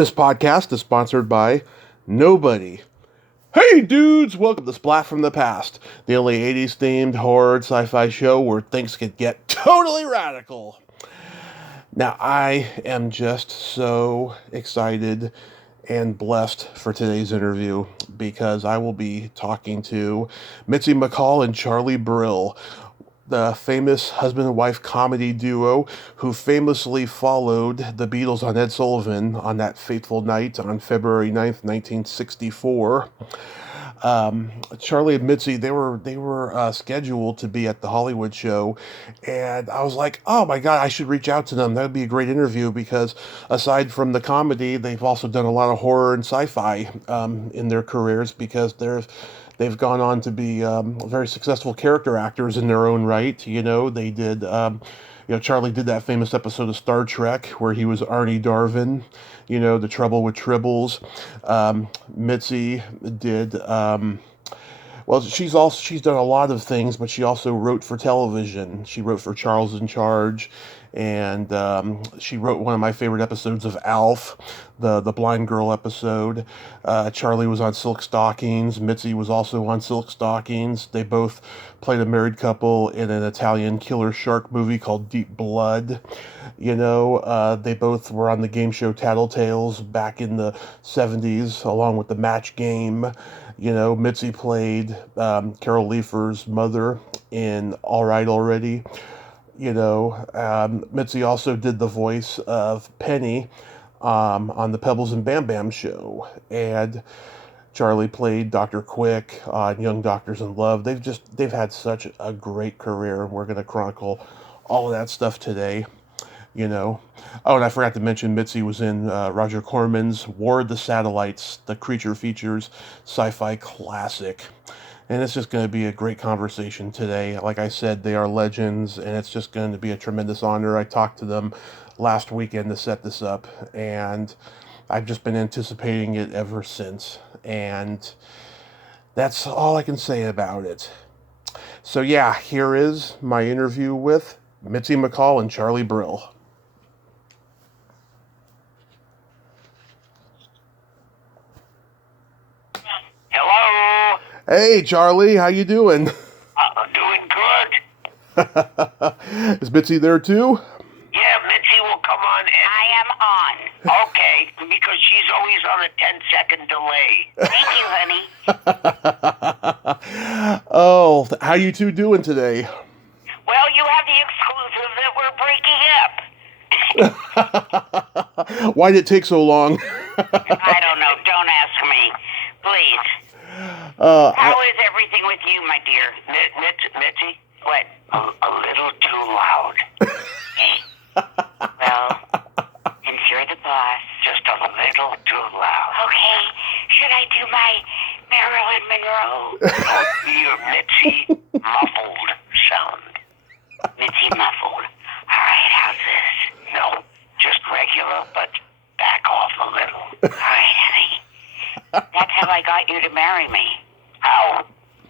This podcast is sponsored by nobody. Hey dudes, welcome to Splat from the Past, the only 80s themed horror and sci-fi show where things can get totally radical. Now, I am just so excited and blessed for today's interview because I will be talking to Mitzi McCall and Charlie Brill, the famous husband and wife comedy duo who famously followed the Beatles on Ed Sullivan on that fateful night on February 9th, 1964. Charlie and Mitzi, they were scheduled to be at the Hollywood show, and I was like, oh my God, I should reach out to them. That would be a great interview because aside from the comedy, they've also done a lot of horror and sci-fi in their careers because they've gone on to be very successful character actors in their own right. You know, they did. Charlie did that famous episode of Star Trek where he was Arne Darvin, the trouble with Tribbles. Mitzi did, she's done a lot of things, but she also wrote for television. She wrote for Charles in Charge, and she wrote one of my favorite episodes of Alf, the blind girl episode. Charlie was on Silk Stockings. Mitzi was also on Silk Stockings. They both played a married couple in an Italian killer shark movie called Deep Blood. They both were on the game show Tattletales back in the 70s, along with the Match Game. Mitzi played Carol Leifer's mother in All Right Already. Mitzi also did the voice of Penny on the Pebbles and Bam Bam show, and Charlie played Dr. Quick on Young Doctors in Love. They've had such a great career, and we're going to chronicle all of that stuff today. Oh, and I forgot to mention Mitzi was in Roger Corman's Ward the Satellites, the creature features sci-fi classic. And it's just going to be a great conversation today. Like I said, they are legends, and it's just going to be a tremendous honor. I talked to them last weekend to set this up, and I've just been anticipating it ever since. And that's all I can say about it. So yeah, here is my interview with Mitzi McCall and Charlie Brill. Hello. Hey, Charlie, how you doing? Doing good. Is Mitzi there too? Yeah, Mitzi will come on. I am on. Okay, because she's always on a 10-second delay. Thank you, honey. Oh, how you two doing today? Well, you have the exclusive that we're breaking up. Why did it take so long? I don't know. Don't ask me. Please. How is everything with you, my dear? Mitzi? What? A little too loud. Well, since you're the boss. Just a little too loud. Okay. Should I do my Marilyn Monroe? Your Mitzi muffled sound. Mitzi muffled. All right, how's this? No, just regular, but back off a little. All right, honey. That's how I got you to marry me. How?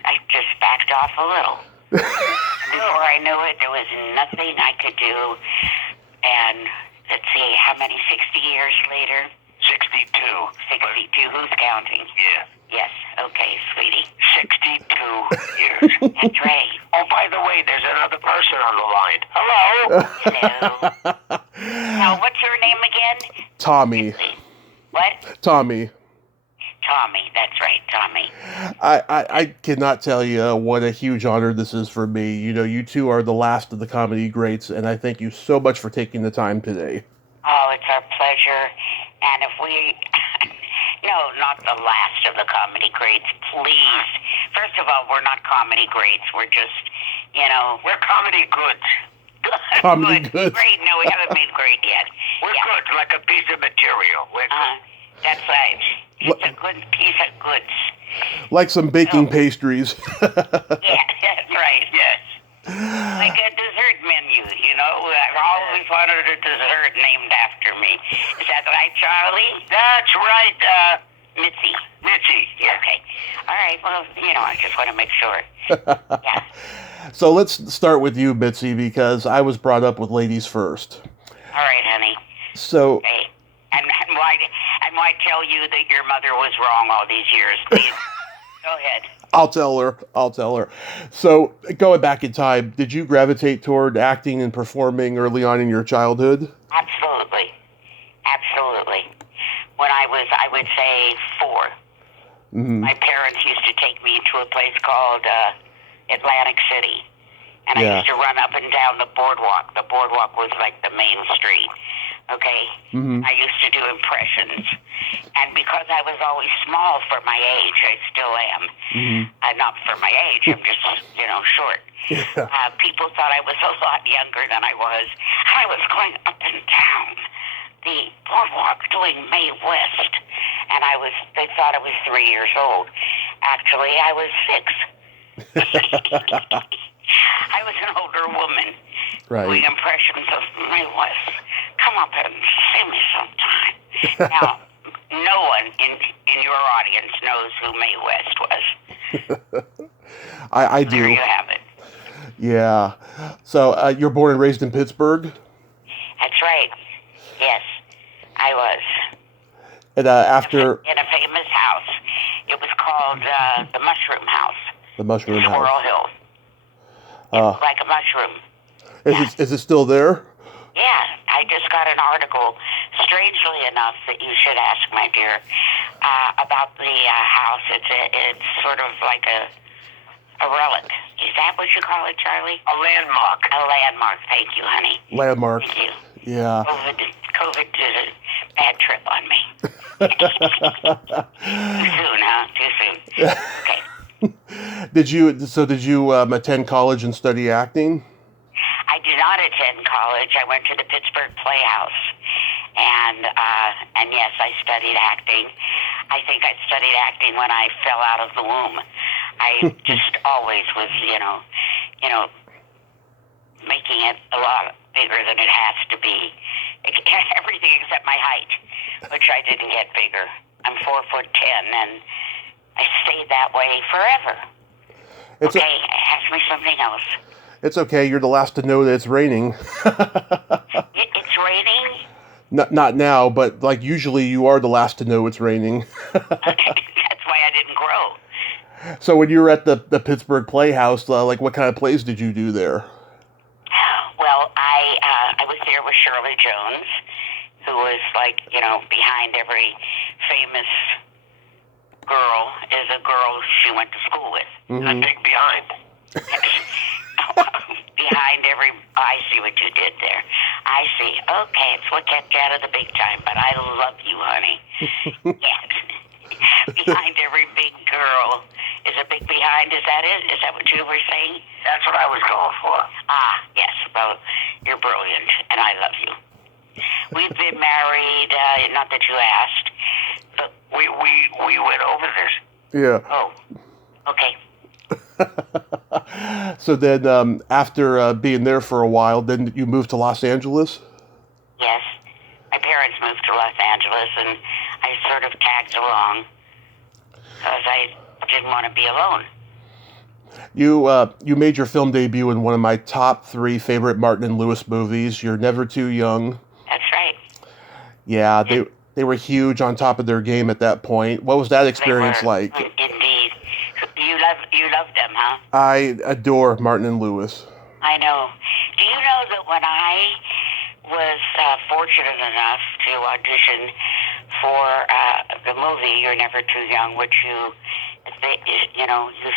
I just backed off a little. Before I knew it, there was nothing I could do. And let's see, how many, 60 years later? 62. 62, who's counting? Yeah. Yes, okay, sweetie. 62 years. That's right. Oh, by the way, there's another person on the line. Hello? Hello. Now, what's your name again? Tommy. What? Tommy, that's right, Tommy. I cannot tell you what a huge honor this is for me. You two are the last of the comedy greats, and I thank you so much for taking the time today. Oh, it's our pleasure. And if we... No, not the last of the comedy greats, please. First of all, we're not comedy greats. We're just, we're comedy goods. Comedy goods? Great. No, we haven't made great yet. We're good, like a piece of material. We're good. That's right. It's a good piece of goods. Like some baking pastries. Yeah, that's right, yes. Like a dessert menu, I've always wanted a dessert named after me. Is that right, Charlie? That's right, Mitzi. Yeah. Okay. All right, well, I just want to make sure. Yeah. So let's start with you, Mitzi, because I was brought up with ladies first. All right, honey. So... Okay. And why? I might tell you that your mother was wrong all these years. Please, go ahead. I'll tell her. So, going back in time, did you gravitate toward acting and performing early on in your childhood? Absolutely. Absolutely. When I would say 4. Mm-hmm. My parents used to take me to a place called Atlantic City. And I used to run up and down the boardwalk. The boardwalk was like the main street. Okay? Mm-hmm. I used to do impressions. And because I was always small for my age, I still am. Mm-hmm. Not for my age, I'm just, short. Yeah. People thought I was a lot younger than I was. I was going up and down the boardwalk doing Mae West. And they thought I was 3 years old. Actually, I was 6. I was an older woman doing impressions of Mae West. Come up and see me sometime. Now, no one in your audience knows who Mae West was. I do. There you have it. Yeah. So you're born and raised in Pittsburgh? That's right. Yes, I was. And after... In a famous house. It was called the Mushroom House. The Mushroom House. Squirrel Hill. It's like a mushroom. Is it still there? Yeah, I just got an article, strangely enough, that you should ask, my dear, about the house. It's sort of like a relic. Is that what you call it, Charlie? A landmark. A landmark. Thank you, honey. Landmark. Thank you. Yeah. COVID did a bad trip on me. Too soon, huh? Too soon. Okay. Did you attend college and study acting? I did not attend college. I went to the Pittsburgh Playhouse, and yes, I studied acting. I think I studied acting when I fell out of the womb. I just always was, making it a lot bigger than it has to be. Everything except my height, which I didn't get bigger. I'm 4'10", and I stayed that way forever. Ask me something else. It's okay. You're the last to know that it's raining. It's raining? Not now, but like usually you are the last to know it's raining. That's why I didn't grow. So when you were at the Pittsburgh Playhouse, what kind of plays did you do there? Well, I was there with Shirley Jones, who was behind every famous girl is a girl she went to school with. Mm-hmm. A big behind. Behind every... I see what you did there. I see. Okay, it's what kept you out of the big time, but I love you, honey. Yes. Behind every big girl is a big behind. Is that it? Is that what you were saying? That's what I was going for. Yes. Well, you're brilliant, and I love you. We've been married, not that you asked, but we went over this. Yeah. Oh, okay. So then, after being there for a while, then you moved to Los Angeles? Yes. My parents moved to Los Angeles, and I sort of tagged along because I didn't want to be alone. You made your film debut in one of my top 3 favorite Martin and Lewis movies, You're Never Too Young. That's right. Yeah, they were huge on top of their game at that point. What was that experience like? Indeed. You love them, huh? I adore Martin and Lewis. I know. Do you know that when I was fortunate enough to audition for the movie You're Never Too Young, which you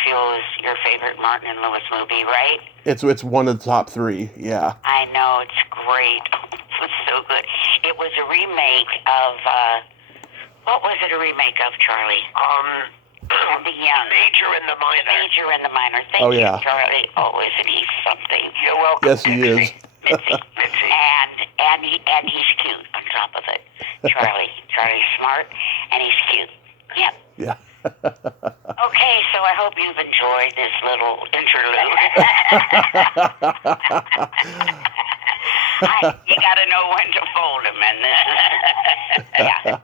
feel is your favorite Martin and Lewis movie, right? It's one of the top 3, yeah. I know, it's great. It was so good. It was a remake of, what was it a remake of, Charlie? The Major and the Minor. The Major and the Minor. Thank you, Charlie. Oh, isn't he something? You're welcome. Yes, he is. Mitzi. And he's cute on top of it. Charlie's smart, and he's cute. Yep. Yeah. Okay, so I hope you've enjoyed this little interlude. You got to know when to fold him, and yeah.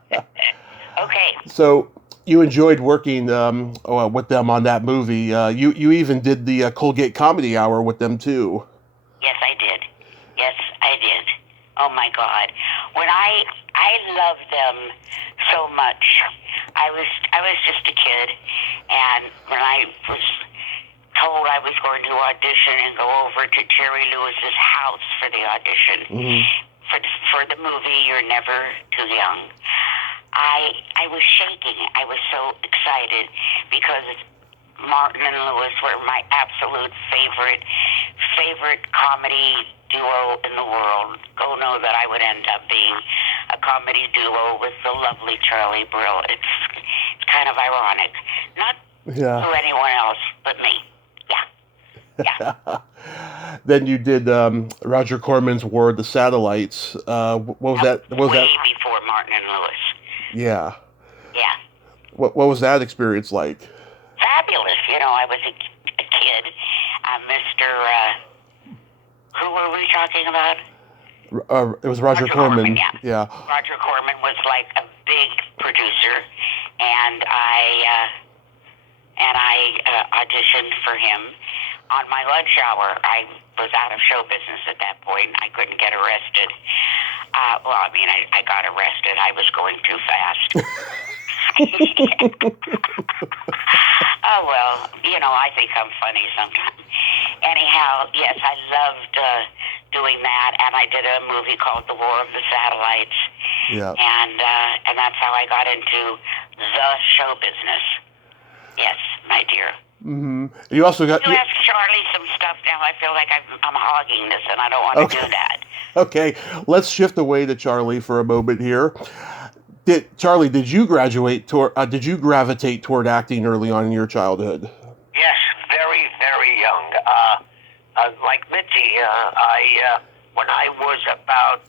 Okay. So you enjoyed working with them on that movie. You even did the Colgate Comedy Hour with them too. Yes, I did. Oh my God! When I I love them so much. I was just a kid, and when I was told I was going to audition and go over to Terry Lewis's house for the audition for the movie You're Never Too Young, I was shaking. I was so excited because Martin and Lewis were my absolute favorite comedy duo in the world. Go know that I would end up being a comedy duo with the lovely Charlie Brill. It's kind of ironic. Not to anyone else but me. Yeah. Then you did Roger Corman's War of the Satellites. What was that? Way before Martin and Lewis. Yeah. Yeah. What was that experience like? Fabulous. I was a kid. Mr. Who were we talking about? It was Roger Corman. Yeah. Roger Corman was like a big producer, and I auditioned for him on my lunch hour. I was out of show business at that point. I couldn't get arrested. I got arrested. I was going too fast. Oh, well, I think I'm funny sometimes. Anyhow, yes, I loved doing that, and I did a movie called The War of the Satellites. Yeah. And that's how I got into the show business. Yes, my dear. Mm-hmm. You also got... You ask Charlie some stuff now. I feel like I'm hogging this, and I don't want to do that. Okay, let's shift away to Charlie for a moment here. Charlie, did you gravitate toward acting early on in your childhood? Yes, very, very young. Like Mitzi, when I was about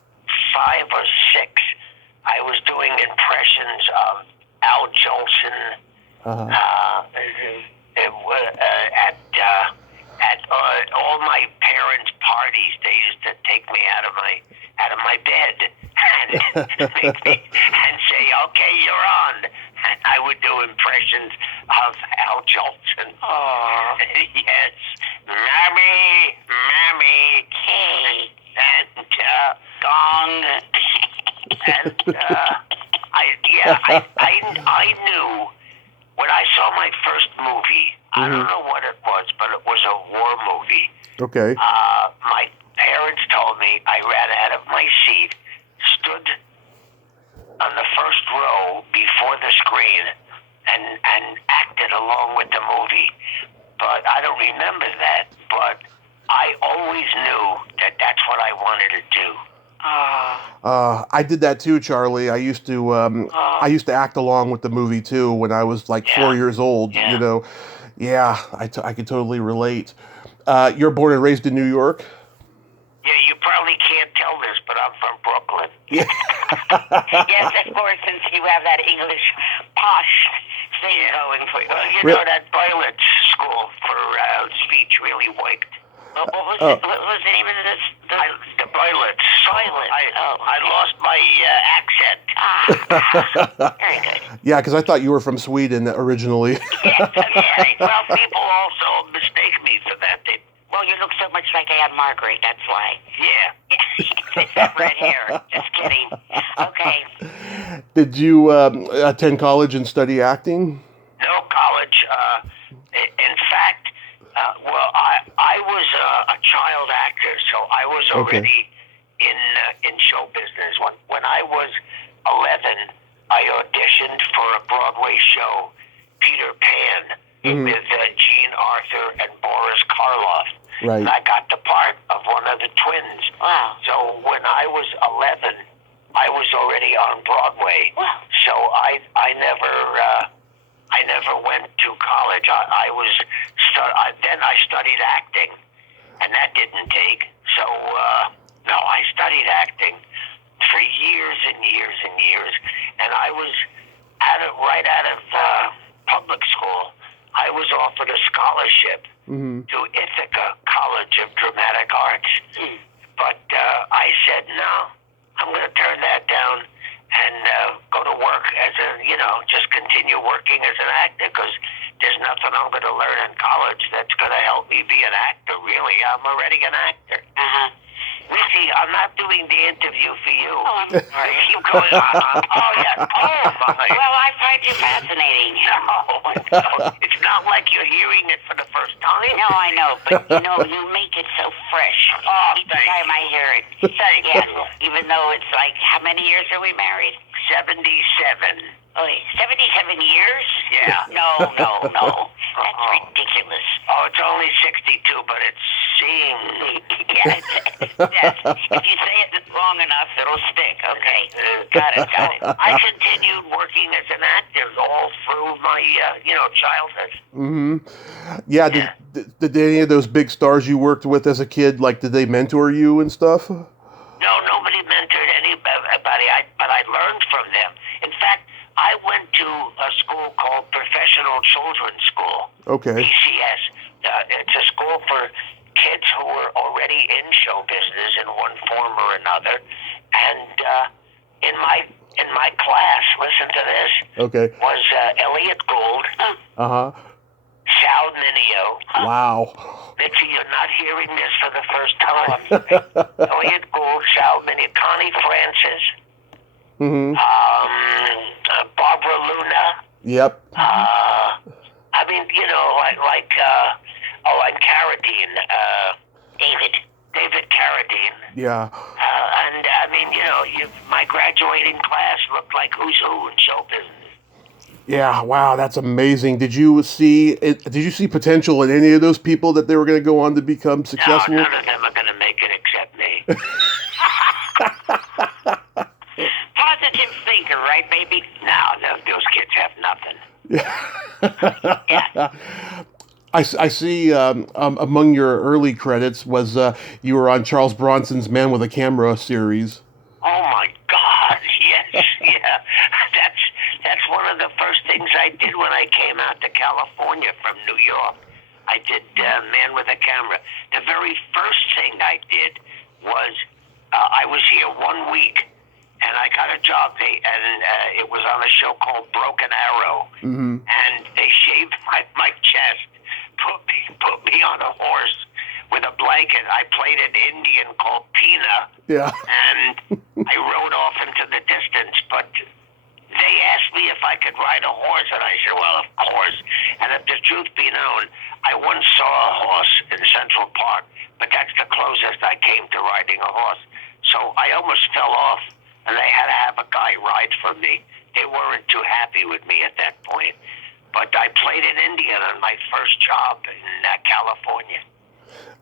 5 or 6, I was doing impressions of Al Jolson. At all my parents' parties, they used to take me out of my bed and make me and say, "Okay, you're on." And I would do impressions of Al Jolson. Oh, yes, Mammy, hey, and gong. and I knew when I saw my first movie. I don't know what it was, but it was a war movie. Okay. My parents told me I ran out of my seat, stood on the first row before the screen, and acted along with the movie. But I don't remember that. But I always knew that that's what I wanted to do. I did that too, Charlie. I used to act along with the movie too when I was like 4 years old. Yeah. Yeah, I could totally relate. You're born and raised in New York? Yeah, you probably can't tell this, but I'm from Brooklyn. Yeah. Yes, of course, since you have that English posh thing going for you. Well, that pilot school for speech really worked. What was what was the name of this? The pilots. I lost my accent. Very good. Yeah, because I thought you were from Sweden originally. Well, people also mistake me for that. Well, you look so much like Aunt Margaret, that's why. Yeah. It's that red hair. Just kidding. Okay. Did you attend college and study acting? No college. In fact, I was a child actor, so I was already in show business. When I was 11, I auditioned for a Broadway show, Peter Pan, with Jean Arthur and Boris Karloff. Right. And I got the part of one of the twins. Wow. So when I was 11, I was already on Broadway. Wow. So I never went to college. Then I studied acting, and that didn't take. So no, I studied acting for years and years and years, and I was right out of public school. I was offered a scholarship to Ithaca College of Dramatic Arts, but I said no. I'm going to turn that down and go to work as just continue working as an actor, because there's nothing I'm going to learn in college that's going to help me be an actor. Really, I'm already an actor. Mitzi, I'm not doing the interview for you. Oh, I'm sorry. Keep going on. Oh, yes. Oh, my. Well, I find you fascinating. No, it's not like you're hearing it for the first time. No, I know, but you make it so fresh. Oh, Each thank time I hear it. Thank Yes, you. even though it's like, how many years are we married? 77. Oh, 77 years? Yeah. No. That's ridiculous. Oh, it's only 62, but it's seeing. Yes. If you say it long enough, it'll stick. Okay. Got it. I continued working as an actor all through my, childhood. Mm-hmm. Yeah. Did any of those big stars you worked with as a kid, like, did they mentor you and stuff? No, nobody mentored anybody, but I learned from them. In fact, I went to a school called Professional Children's School. Okay. PCS. It's a school for kids who were already in show business in one form or another. And in my class, listen to this. Okay. Was Elliot Gould, Uh-huh. Sal Mineo. Wow. Mitzi, you're not hearing this for the first time. Elliot Gould, Sal Mineo, Connie Francis, Mm-hmm. Barbara Luna. Yep. I mean, like Carradine, David Carradine. Yeah. And I mean, my graduating class looked like who's who in show business. Yeah. Wow. That's amazing. Did you see potential in any of those people that they were going to go on to become successful? No, none of them are going to make it except me. Positive thinker, right, baby? No, those kids have nothing. Yeah. I see among your early credits was you were on Charles Bronson's Man with a Camera series. Oh my God! Yes, yeah. That's one of the first things I did when I came out to California from New York. I did Man with a Camera. The very first thing I did was I was here 1 week, and I got a job. It was on a show called Broken Arrow, and they shaved my chest, put me on a horse with a blanket. I played an Indian called Pina, Yeah. and I rode off into the distance. But they asked me if I could ride a horse, and I said, well, of course. And if the truth be known, I once saw a horse in Central Park, but that's the closest I came to riding a horse. So I almost fell off, and they had to have a guy ride for me. They weren't too happy with me at that point. But I played an Indian on my first job in California.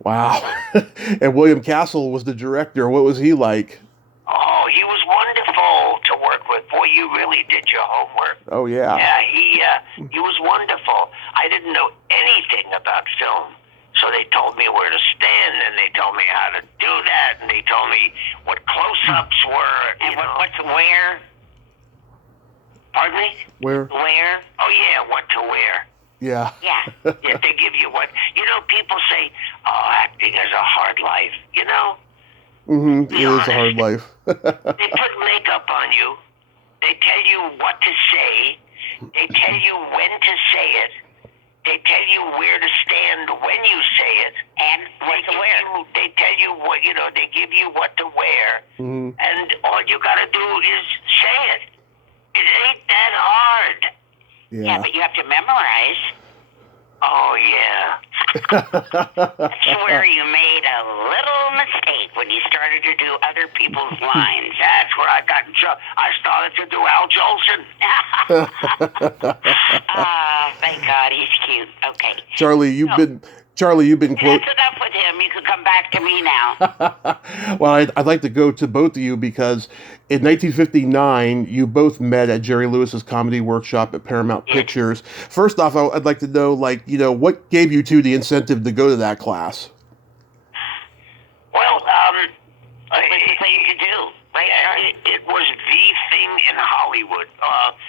Wow. And William Castle was the director. What was he like? Oh, he was wonderful to work with. Boy, you really did your homework. Oh, yeah. Yeah, he was wonderful. I didn't know anything about film, so they told me where to stand, and they told me how to do that, and they told me what close-ups were. And what to wear? Pardon me? Where? Where? Oh, yeah, what to wear. Yeah. Yeah. Yeah, they give you what... people say, oh, acting is a hard life, Mm-hmm. It is a hard life. They put makeup on you. They tell you what to say. They tell you when to say it. They tell you where to stand when you say it. And what to wear. They tell you what, they give you what to wear. Mm-hmm. And all you got to do is say it. It ain't that hard. Yeah, but you have to memorize. Oh, yeah. That's where you made a little mistake when you started to do other people's lines. That's where I got in trouble. I started to do Al Jolson. Thank God he's cute. Okay. Charlie, you've been quote. That's enough with him. You can come back to me now. Well, I'd like to go to both of you because in 1959, you both met at Jerry Lewis's comedy workshop at Paramount Pictures. First off, I'd like to know, what gave you two the incentive to go to that class? Well, What did you say you could do? it was the thing in Hollywood.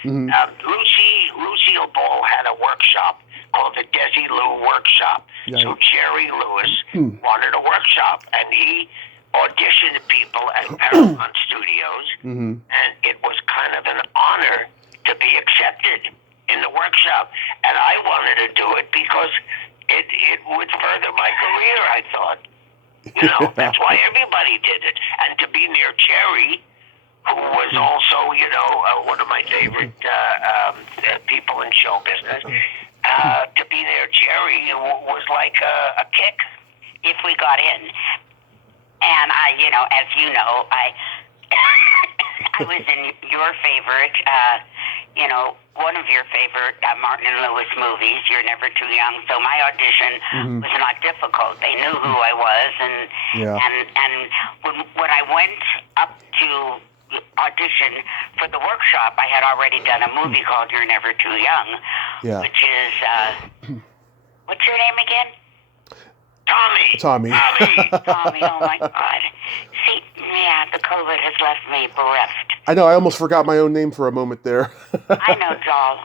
Lucille Ball had a workshop called the Desi Lou Workshop. Right. So Jerry Lewis wanted a workshop, and he auditioned people at Paramount Studios, and it was kind of an honor to be accepted in the workshop. And I wanted to do it because it would further my career, I thought. You know, that's why everybody did it. And to be near Cherry, who was also, you know, one of my favorite people in show business, to be near Cherry was like a kick. If we got in. And I, you know, as you know, I was in your favorite, you know, one of your favorite Martin and Lewis movies, You're Never Too Young. So my audition was not difficult. They knew who I was, and when I went up to audition for the workshop, I had already done a movie called You're Never Too Young, which is what's your name again? Tommy. Tommy, oh my God. See, yeah, the COVID has left me bereft. I know, I almost forgot my own name for a moment there. I know, doll.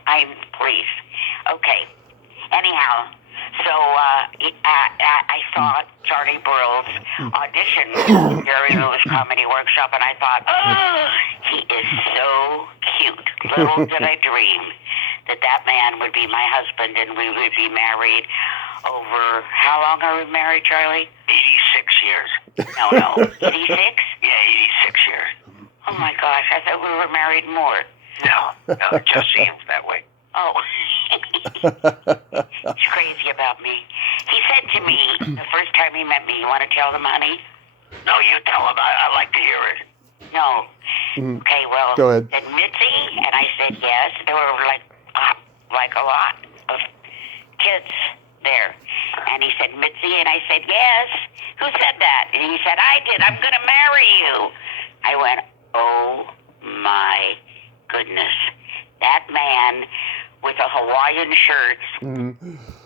Please. Okay. Anyhow, so I saw Charlie Brill's audition for Jerry Lewis Comedy Workshop, and I thought, oh, he is so cute. Little did I dream that man would be my husband, and we would be married over, how long are we married, Charlie? 86 years. No, 86? Yeah, 86 years. Oh my gosh, I thought we were married more. No, it just seems that way. Oh. He's crazy about me. He said to me, the first time he met me, you want to tell them, honey? No, you tell him. I like to hear it. No. Okay, well, Go ahead. said Mitzi, and I said yes. There were like a lot of kids there. And he said, Mitzi, and I said, yes. Who said that? And he said, I did. I'm going to marry you. I went, oh my goodness. That man with a Hawaiian shirt,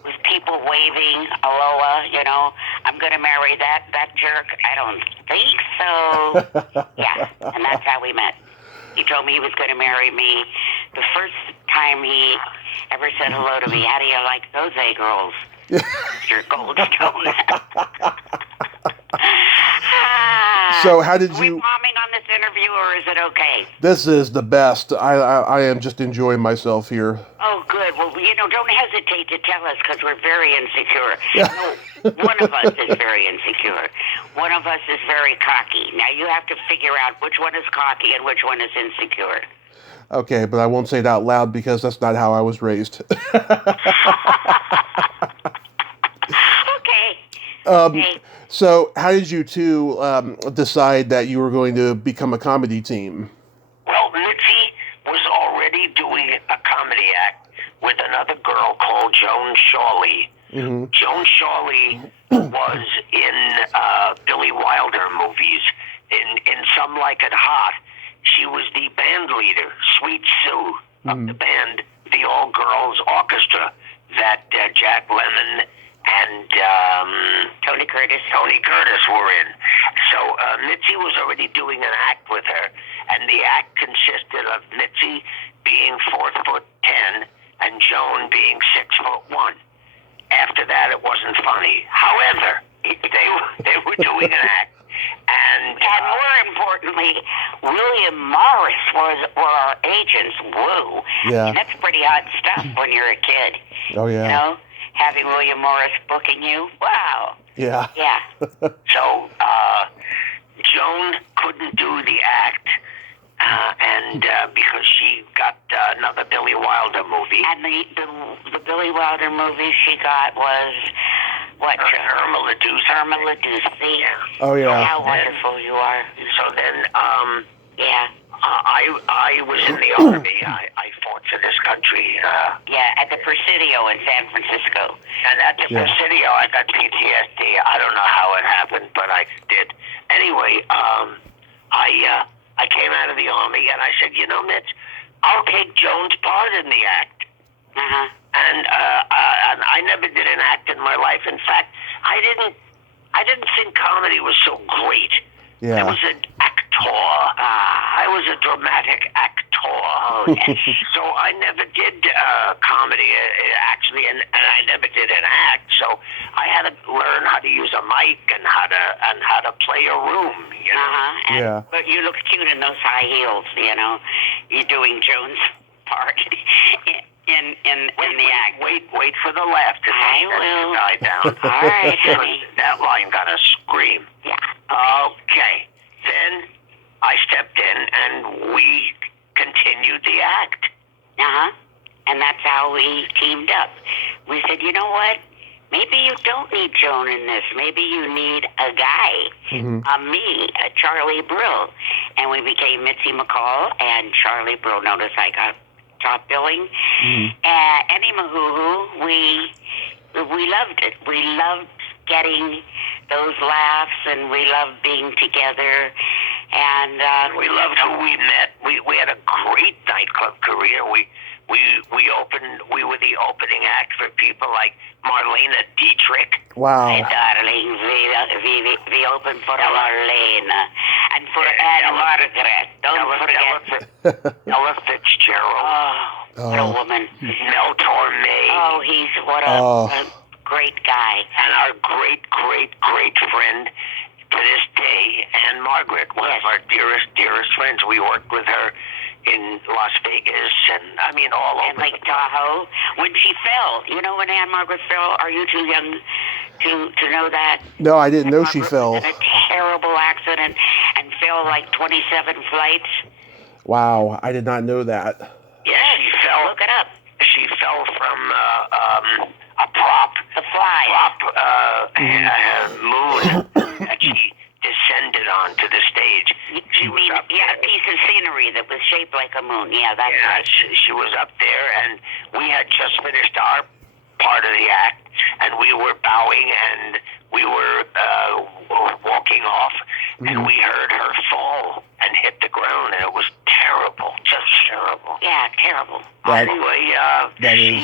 with people waving, aloha, you know, I'm going to marry that jerk. I don't think so. Yeah, and that's how we met. He told me he was going to marry me. The first time he ever said hello to me, how do you like those egg rolls? Your Goldstone. So how did Are we you... bombing on this interview, or is it okay? This is the best. I am just enjoying myself here. Oh, good. Well, you know, don't hesitate to tell us, because we're very insecure. No, one of us is very insecure. One of us is very cocky. Now, you have to figure out which one is cocky and which one is insecure. Okay, but I won't say it out loud because that's not how I was raised. Okay. So how did you two decide that you were going to become a comedy team? Well, Mitzi was already doing a comedy act with another girl called Joan Shawley. Joan Shawley was in Billy Wilder movies. In Some Like It Hot, she was the band leader, Sweet Sue, of the band, the all-girls orchestra that Jack Lemmon and Tony Curtis were in. So Mitzi was already doing an act with her, and the act consisted of Mitzi being 4'10" and Joan being 6'1". After that, it wasn't funny. However, they were doing an act, and more importantly, William Morris were our agents. Whoa. Yeah. And that's pretty hot stuff when you're a kid. Oh, yeah. You know, having William Morris booking you. Wow. Yeah. Yeah. so Joan couldn't do the act, and because she got another Billy Wilder movie. And the Billy Wilder movie she got was what? Irma La Douce. Irma La Douce. See? Yeah. Oh, yeah. How wonderful you are. So then, yeah. I was in the Army. I fought for this country. Yeah, at the Presidio in San Francisco. And at the Presidio, I got PTSD. I don't know how it happened, but I did. Anyway, I came out of the Army, and I said, you know, Mitch, I'll take Joan's part in the act. Uh-huh. And I never did an act in my life. In fact, I didn't think comedy was so great. Yeah. I was an actor. I was a dramatic actor. Oh, yes. So I never did comedy, actually, and I never did an act. So I had to learn how to use a mic and how to play a room. You know? Uh-huh. Yeah. But you look cute in those high heels, you know. You're doing Joan's part in the act. Wait for the laugh to I will. die down. All right, honey. That line got a scream. Yeah. Okay. Then I stepped in and we continued the act. Uh-huh. And that's how we teamed up. We said, you know what? Maybe you don't need Joan in this. Maybe you need a guy. Me, Charlie Brill. And we became Mitzi McCall and Charlie Brill. Notice I got top billing. Eddie Mahuhu, we loved it. We loved getting those laughs, and we loved being together. And we loved who we met. We had a great nightclub career. We were the opening act for people like Marlena Dietrich. Wow. My darling, we open for Marlena and for Anne Margaret. Don't forget. Ella Fitzgerald. Oh, what a woman. Mel Torme. Oh, he's what a great guy. And our great, great, great friend to this day, Anne Margaret, one of our dearest, dearest friends. We worked with her in Las Vegas and, I mean, all over. Lake Tahoe. When she fell, you know when Anne Margaret fell? Are you too young to know that? No, I didn't know Margaret she fell. was in a terrible accident and fell like 27 flights. Wow, I did not know that. Yeah, she fell. Look it up. She fell from a prop. The fly. Moon that she descended onto the stage. She was up there. A piece of scenery that was shaped like a moon. Yeah, that's right. She was up there, and we had just finished our part of the act, and we were bowing, and we were walking off, and we heard her fall and hit the ground, and it was terrible, just terrible. Yeah, terrible. Anyway, is.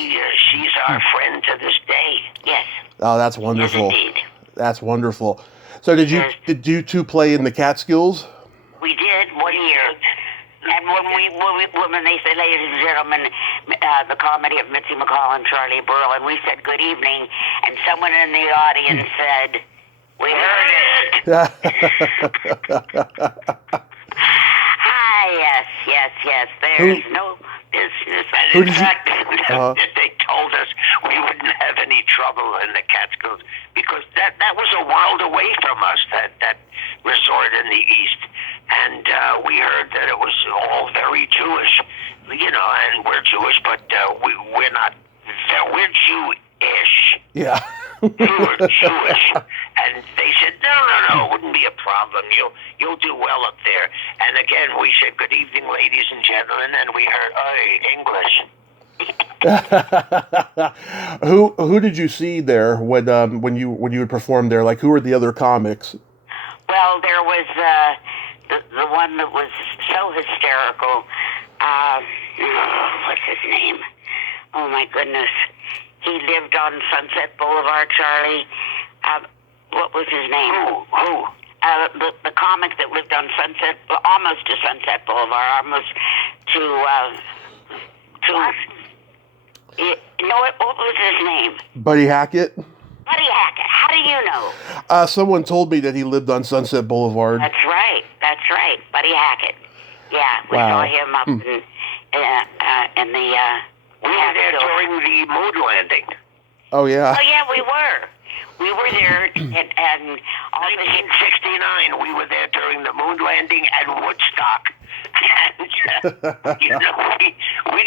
she's our friend to this day. Yes. Oh, that's wonderful. Yes, indeed. That's wonderful. So did you two play in the Catskills? We did 1 year. And when they said, ladies and gentlemen, the comedy of Mitzi McCall and Charlie Brill, and we said good evening, and someone in the audience said, we heard it. Yes. There's no business. And in fact, they told us we wouldn't have any trouble in the Catskills because that was a world away from us, that resort in the east. And we heard that it was all very Jewish, and we're Jewish, but we're not. We're Jewish. Yeah. We were Jewish, and they said, no, it wouldn't be a problem. You'll do well up there. And again, we said, good evening, ladies and gentlemen, and we heard, English. Who did you see there when you would perform there? Like, who were the other comics? Well, there was the one that was so hysterical. What's his name? Oh my goodness. He lived on Sunset Boulevard, Charlie. What was his name? Who? The comic that lived on almost to Sunset Boulevard, almost to. What was his name? Buddy Hackett. Buddy Hackett. How do you know? Someone told me that he lived on Sunset Boulevard. That's right. Buddy Hackett. Yeah, we saw him up in the. We were there during the moon landing. Oh, yeah. Oh, yeah, we were. We were there, and 1969, we were there during the moon landing at Woodstock. And, we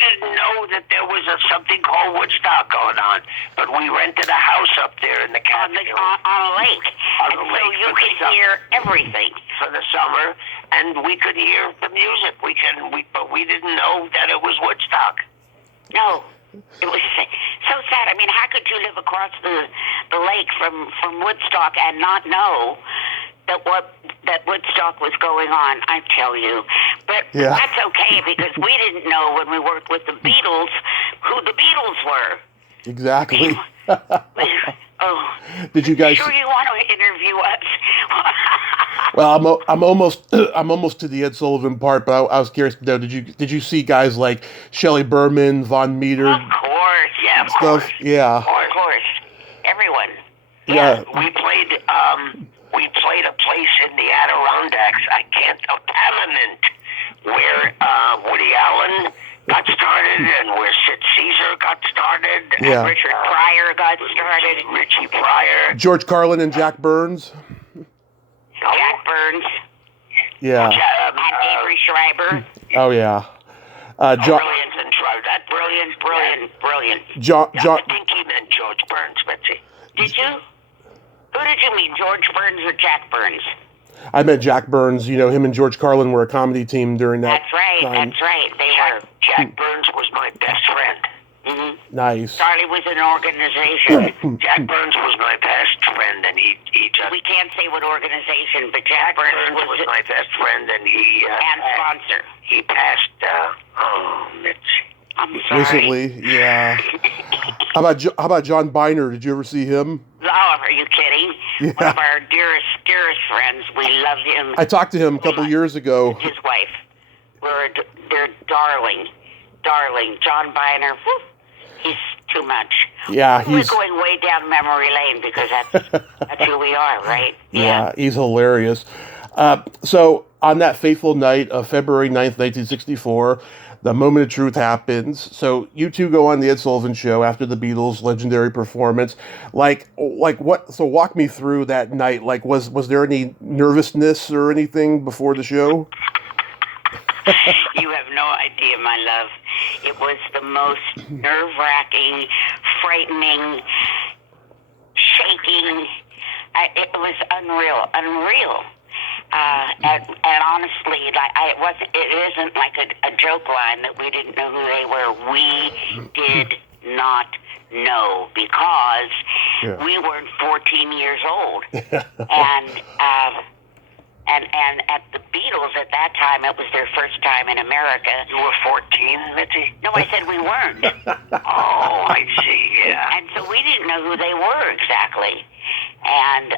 didn't know that there was something called Woodstock going on, but we rented a house up there in the Catskills. On a lake. On a lake. So you could hear everything. For the summer, and we could hear the music. But we didn't know that it was Woodstock. No, it was so sad. I mean, how could you live across the lake from Woodstock and not know that Woodstock was going on? I tell you, but that's okay because we didn't know when we worked with the Beatles who the Beatles were. Exactly. Oh, did you guys? Sure, you want to interview us? Well, I'm almost to the Ed Sullivan part, but I was curious to know, did you see guys like Shelley Berman, Von Meter? Of course, yeah, of stuff? course. Yeah. Of course, everyone. Yeah. We played a place in the Adirondacks. Panamint, where Woody Allen got started, and where Sid Caesar got started, Yeah. and Richard Pryor got started. Richie Pryor. George Carlin and Jack Burns. Jack Burns. Yeah. And Avery Schreiber. Oh yeah. John. Brilliant and Schreiber. That Brilliant. John. I think he meant George Burns, Mitzi. Did you? Who did you mean, George Burns or Jack Burns? I met Jack Burns. You know, him and George Carlin were a comedy team during that. That's right. time. That's right. They were. Jack Burns was my best friend. Mm-hmm. Nice. Charlie was an organization. Jack Burns was my best friend, and he just... We can't say what organization, but Jack Jack Burns was my best friend, and he... and sponsor. He passed, Mitzi. I'm sorry. Recently, yeah. How about John Biner? Did you ever see him? Oh, are you kidding? Yeah. One of our dearest friends. We loved him. I talked to him a couple years ago. His wife. They're darling. John Biner. Whew, he's too much. Yeah, We're he's going way down memory lane because that's who we are, right? yeah, he's hilarious. So on that fateful night of February 9th, 1964, the moment of truth happens. So you two go on the Ed Sullivan Show after the Beatles' legendary performance. Like what? So walk me through that night. Like, was there any nervousness or anything before the show? You have no idea, my love. It was the most nerve-wracking, frightening, shaking. It was unreal. And honestly, it isn't like a joke line that we didn't know who they were. We did not know because we weren't 14 years old. And at the Beatles at that time, it was their first time in America. You were 14, Mitzi? No, I said we weren't. Oh, I see, yeah. And so we didn't know who they were exactly. And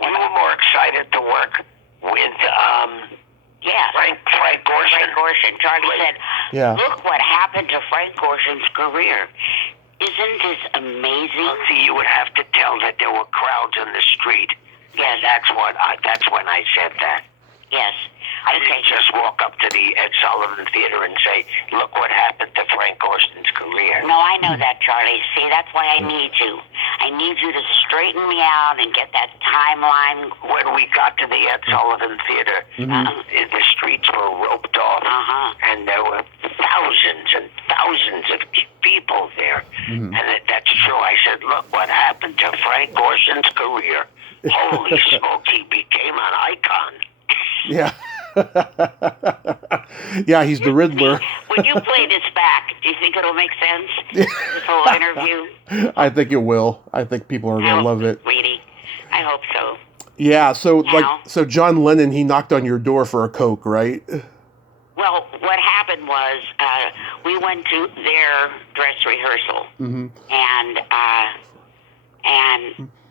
we were more excited to work with yes. Frank Gorshin. Frank Gorshin. Charlie said, Yeah. look what happened to Frank Gorshin's career. Isn't this amazing? See, you would have to tell that there were crowds in the street. Yes. That's when I said that. Yes. I didn't just walk up to the Ed Sullivan Theater and say, look what happened to Frank Gorshin's career. No, I know that, Charlie. See, that's why I need you. I need you to straighten me out and get that timeline. When we got to the Ed Sullivan Theater, the streets were roped off, and there were thousands and thousands of people there. And that's true. I said, look what happened to Frank Gorshin's career. Holy smoke, he became an icon. Yeah. Yeah, he's the Riddler. When you play this back, do you think it'll make sense? This whole interview? I think it will. I think people are going to love it. Sweetie. I hope so. Yeah, so Now- so John Lennon, he knocked on your door for a Coke, right? Well, what happened was we went to their dress rehearsal, and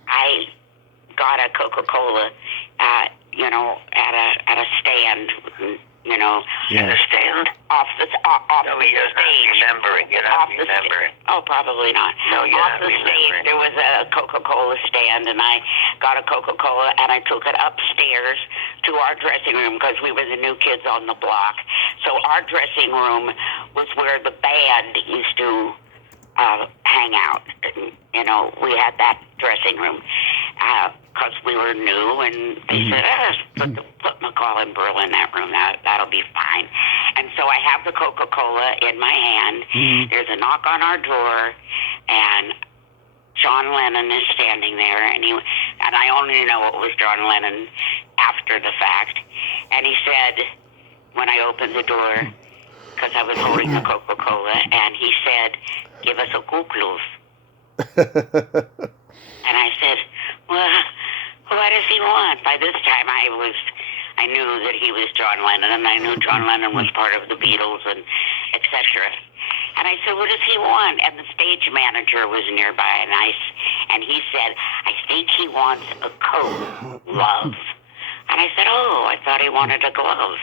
I got a Coca-Cola, at a stand, In the stand? off the No, the you're not stage. remembering. You're Off not the remembering. Oh, probably not. No, you're Off not the stage, remembering. there was a Coca-Cola stand, and I got a Coca-Cola, and I took it upstairs to our dressing room because we were the new kids on the block. So our dressing room was where the band used to hang out. We had that dressing room because we were new, and they said, put McCall and Brill in that room. That'll be fine. And so I have the Coca-Cola in my hand. There's a knock on our door, and John Lennon is standing there, and I only know it was John Lennon after the fact. And he said, when I opened the door, because I was holding the Coca-Cola, and he said, give us a kuklus. And I said, well, what does he want? By this time, I knew that he was John Lennon, and I knew John Lennon was part of the Beatles, and et cetera. And I said, what does he want? And the stage manager was nearby, and he said, I think he wants a coat, love. And I said, oh, I thought he wanted a glove.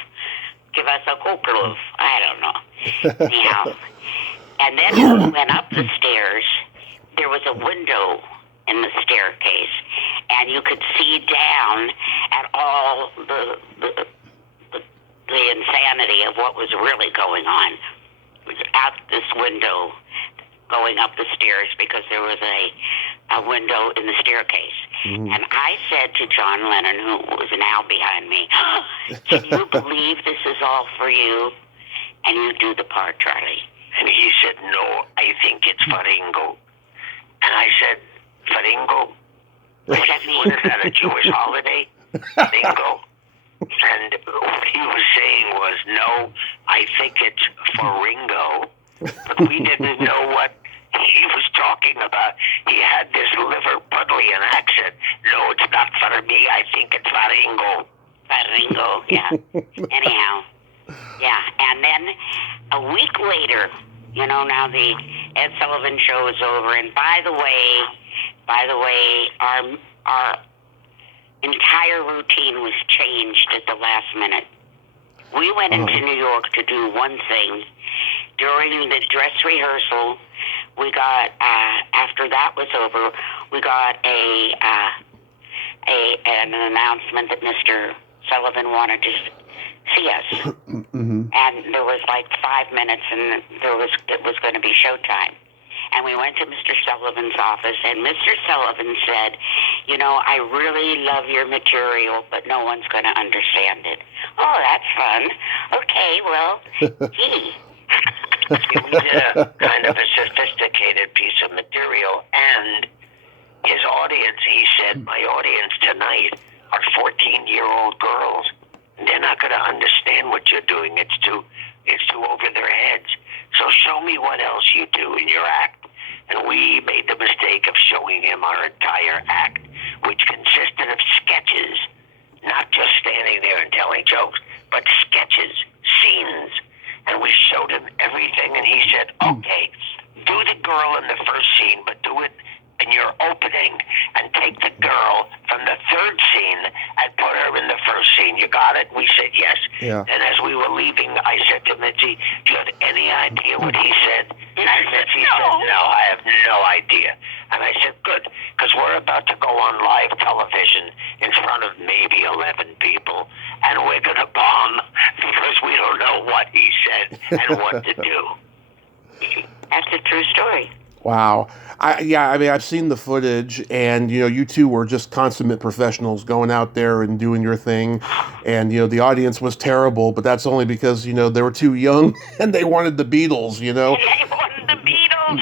Give us a coat glove. I don't know. Anyhow. And then when we went up the stairs, there was a window in the staircase, and you could see down at all the insanity of what was really going on. It was out this window going up the stairs because there was a window in the staircase. And I said to John Lennon, who was now behind me, can you believe this is all for you? And you do the part, Charlie. And he said, no, I think it's Faringo. And I said, Faringo? What does that mean? What is that, a Jewish holiday? Faringo? And what he was saying was, no, I think it's Faringo. But we didn't know what he was talking about. He had this Liverpudlian accent. No, it's not for me. I think it's Faringo. Faringo, yeah. Anyhow, yeah. And then a week later, now the Ed Sullivan Show is over. And by the way, our entire routine was changed at the last minute. We went into New York to do one thing. During the dress rehearsal, we got, after that was over, we got an announcement that Mr. Sullivan wanted to see us. And there was like 5 minutes, and it was going to be showtime. And we went to Mr. Sullivan's office, and Mr. Sullivan said, I really love your material, but no one's going to understand it. Oh, that's fun. Okay, well, gee. We did a kind of a sophisticated piece of material, and his audience, he said, my audience tonight are 14-year-old girls. They're not going to understand what you're doing. It's too over their heads. So show me what else you do in your act. And we made the mistake of showing him our entire act, which consisted of sketches, not just standing there and telling jokes, but sketches, scenes. And we showed him everything, and he said, okay, do the girl in the first scene, but do it in your opening, and take the girl from the third scene and put her in the first scene. You got it? We said yes. Yeah. And as we were leaving, I said to Mitzi, do you have any idea what he said? And Mitzi said, no, I have no idea. And I said, good, because we're about to go on live television in front of maybe 11 people, and we're going to bomb because we don't know what he said and what to do. That's a true story. Wow. I've seen the footage, and, you two were just consummate professionals going out there and doing your thing. And, the audience was terrible, but that's only because, they were too young and they wanted the Beatles, And they wanted the Beatles.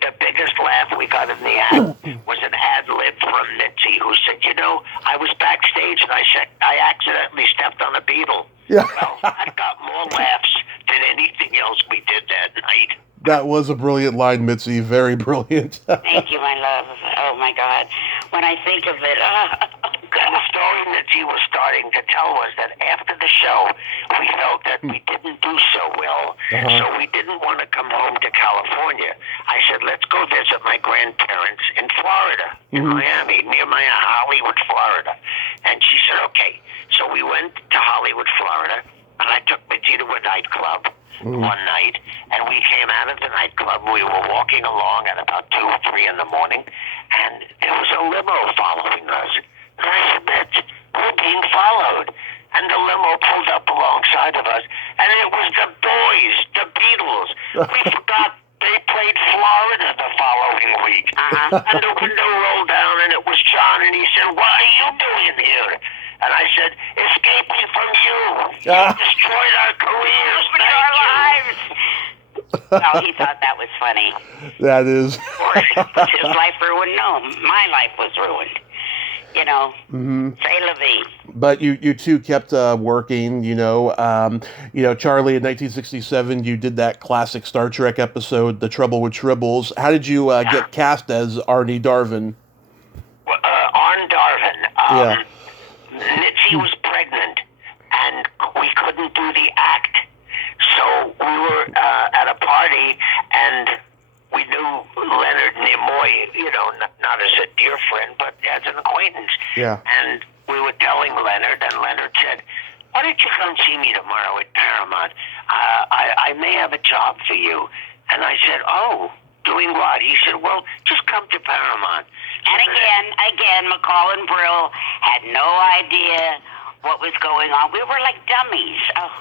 The biggest laugh we got in the act was an ad-lib from Mitzi, who said, I was backstage and I accidentally stepped on a Beatle. Yeah. Well, I got more laughs than anything else we did that night. That was a brilliant line, Mitzi. Very brilliant. Thank you, my love. Oh, my God. When I think of it, And the story Mitzi was starting to tell was that after the show, we felt that we didn't do so well, so we didn't want to come home to California. I said, let's go visit my grandparents in Florida, in Miami, near Hollywood, Florida. And she said, okay. So we went to Hollywood, Florida, and I took Mitzi to a nightclub one night, and we came out of the nightclub. We were walking along at about 2 or 3 in the morning, and there was a limo following us. And I said, Mitch, we're being followed. And the limo pulled up alongside of us, and it was the boys, the Beatles. We forgot they played Florida the following week. And the window rolled down, and it was John, and he said, what are you doing here? And I said, escaping from you. You destroyed our careers. Thank our you. lives. Well, he thought that was funny. That is. Was his life ruined? No, my life was ruined. Say la vie. But you two kept working, Charlie, in 1967, you did that classic Star Trek episode, The Trouble with Tribbles. How did you get cast as Arne Darvin? Arne Darvin. Yeah. Mitzi was pregnant, and we couldn't do the act. So we were at a party, and we knew Leonard Nimoy, not as a dear friend, but as an acquaintance. Yeah. And we were telling Leonard, and Leonard said, why don't you come see me tomorrow at Paramount? I may have a job for you. And I said, oh, doing what? He said, well, just come to Paramount. And again, McCall and Brill had no idea what was going on. We were like dummies. Oh,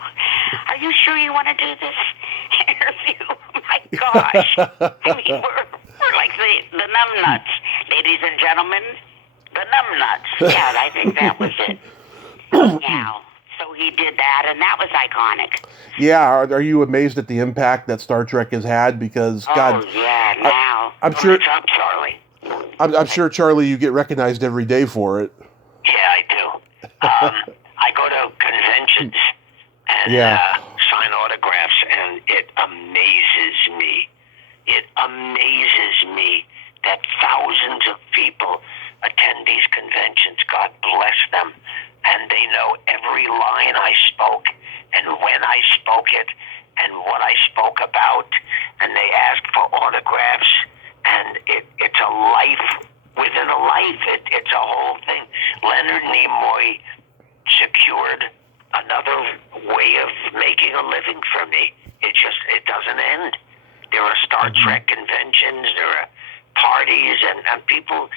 are you sure you want to do this interview? Oh my gosh. I mean, we're like the numbnuts. Ladies and gentlemen, numbnuts. Yeah, I think that was it. Yeah. So he did that, and that was iconic. Yeah, are you amazed at the impact that Star Trek has had? Because God, yeah, now. I'm sure. What's up, Charlie? I'm sure, Charlie, you get recognized every day for it. Yeah, I do. I go to conventions and sign autographs, and it amazes me. It amazes me that thousands of people attend these conventions. God bless them. And they know every line I spoke and when I spoke it and what I spoke about. And they ask for autographs. And it's a life within a life. It's a whole thing. Leonard Nimoy secured another way of making a living for me. It doesn't end. There are Star Trek conventions. There are parties and people